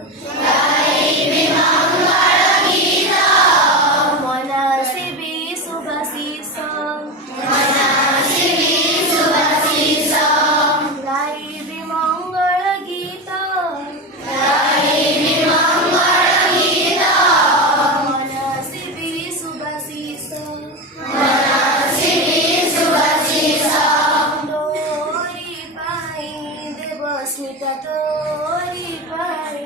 गायिबी मंगळ गीत मनसिबी सुबसीस मनसिबी सुबसीस गायिबी मंगळ गीत गायिबी मंगळ गीत मनसिबी सुबसीस मनसिबी सुबसीस तोरी पायी देव स्मित तोरी पायी